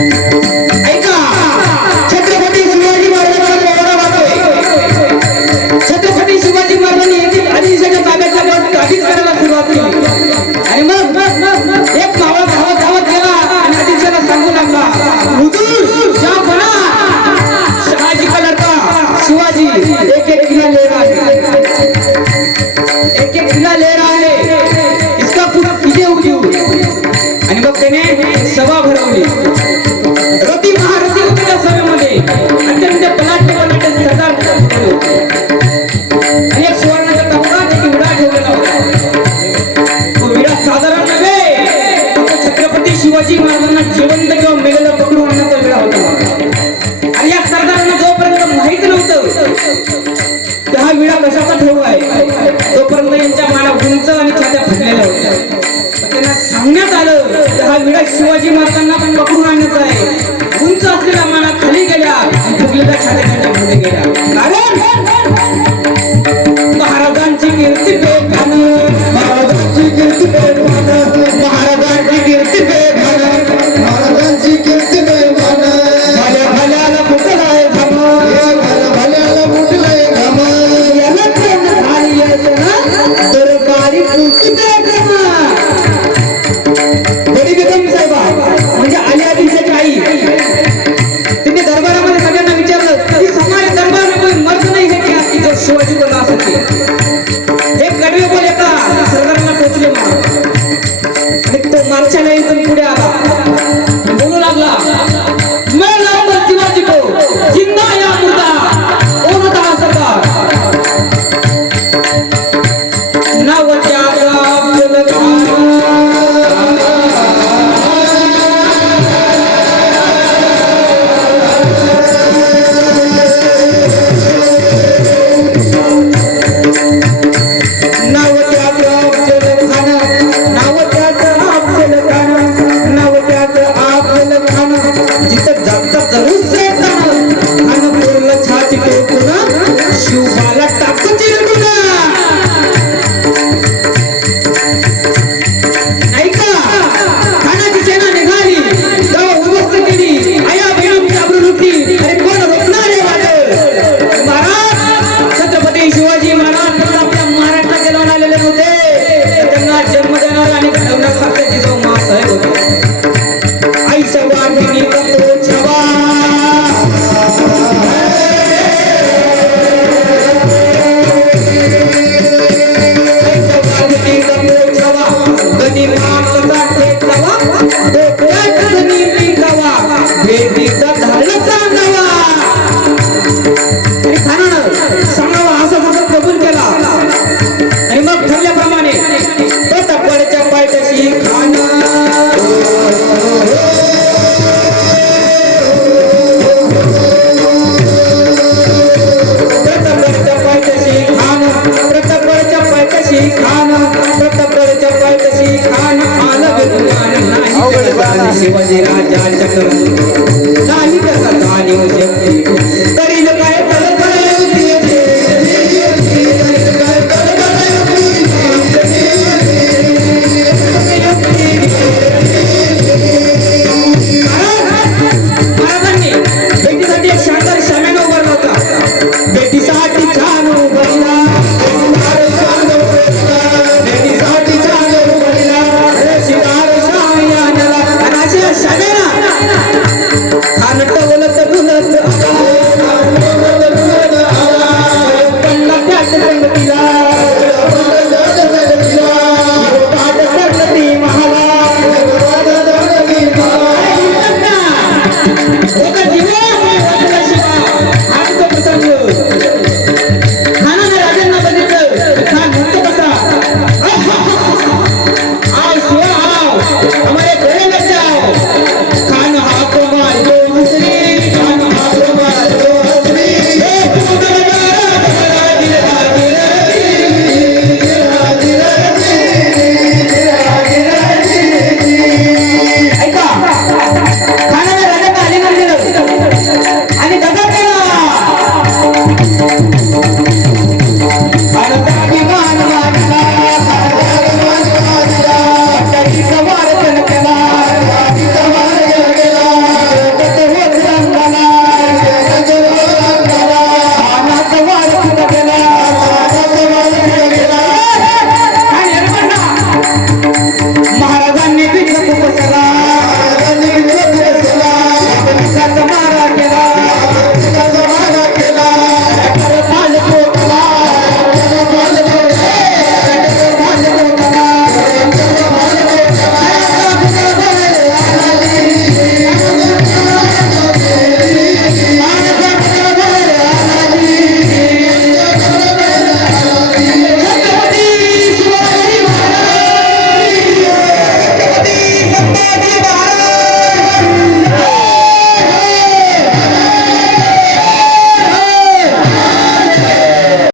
ऐका, छत्रपती शिवाजी महाराजांचा बोलणं वाटतोय. छत्रपती शिवाजी महाराजांनी आदिलशाच्या ताब्यातला गड काबीज करायला सुरुवात केली आणि मग एक मावळा धावत गेला आणि आदिलशाला सांगू लागला, हुजूर क्या बना शहाजी का लड़का शिवाजी एक एक किला ले रहा है, एक एक किला ले रहा है, इसका पूरा कीजिए हुजूर. आणि मग त्याने सभा भरवली. रती महारथी होते त्या सभेमध्ये अत्यंत पलाट सरदार होते आणि एक सुवर्णाचा तपकात एक विडा ठेवलेला होता. तो विडा साधारण नव्हे, तो छत्रपती शिवाजी महाराजांना जिवंत किंवा मेलेला पकडून आणण्याचा विडा होता. आणि या सरदारांना जोपर्यंत माहित नव्हतं की हा विडा कशाचा ठेवलाय, तोपर्यंत यांच्या माना उंच आणि छात्या फुटलेल्या होत्या. त्यांना सांगण्यात आलं की हा विडा शिवाजी महाराजांना पण पकडून आणायचा आहे. उंच असलेल्या माना खाली गेल्या, फुगलेल्या छात्या त्यांच्या मध्ये गेल्या. कारण महाराजांची कीर्ती बेभान, महाराजांची कीर्ती बेभान, महाराजांची कीर्ती बेभान, महाराजांची कीर्ती बेभान. भल्या भल्याला फुटलाय घाम, भल्याला फुटलाय घाम, याला प्रेम झाली आहे दरबारी पुसते घाम. बडी बेगम साहेबा म्हणजे आली आदिलशाची आई, तिने दरबारामध्ये सगळ्यांना विचारलं की हमारे दरबार में कोई मर्द नहीं है क्या कि जो शिवाजी को ला सके. एक कडवे बोल एका सरदारांना टोचले आणि तो मागच्या लाईनीतून पुढे आला, बोलू लागला, मैं लाऊंगा शिवाजी को जिंदा या मुर्दा, कौन होता हा सरदार. नावत्या शिवबाला टाकून चिरडून. ऐका, खानाची सेना निघाली, तेव्हा उद्ध्वस्त केली, आया बहिणीची आबरू लुटली. अरे कोण रोखणार आहे वादळ. महाराज छत्रपती शिवाजी महाराज फक्त आपल्या महाराष्ट्रात जन्माला आलेले नव्हते, त्यांना जन्म देणारे आणि घडवण्यासारखे जिजाऊ माँसाहेब होते. आईच्या वाढीने करतो छवा, भेटीचा झाडचा नवा. आणि खानानं सांगावा असा सगळं कबूल केला. आणि मग ठरल्याप्रमाणे प्रतापगडच्या पायथ्याशी खान, प्रतापगडच्या पायथ्याशी खान, प्रतापगडच्या पायथ्याशी खान, प्रतापगडच्या पायथ्याशी खान. आलं विद्वान नाही शिवाजी राजाच्या करून नाही त्याचा जाणीव शक्ती, तरी काय महाराजांनी भेटीसाठी एक शानदार शाम्याना उभारला होता. भेटीसाठी छान उभारला, भेटीसाठी छान उभारला, शिवार शामियानाला. आणि अशा शाम्याना खान टवलत डुलत खूप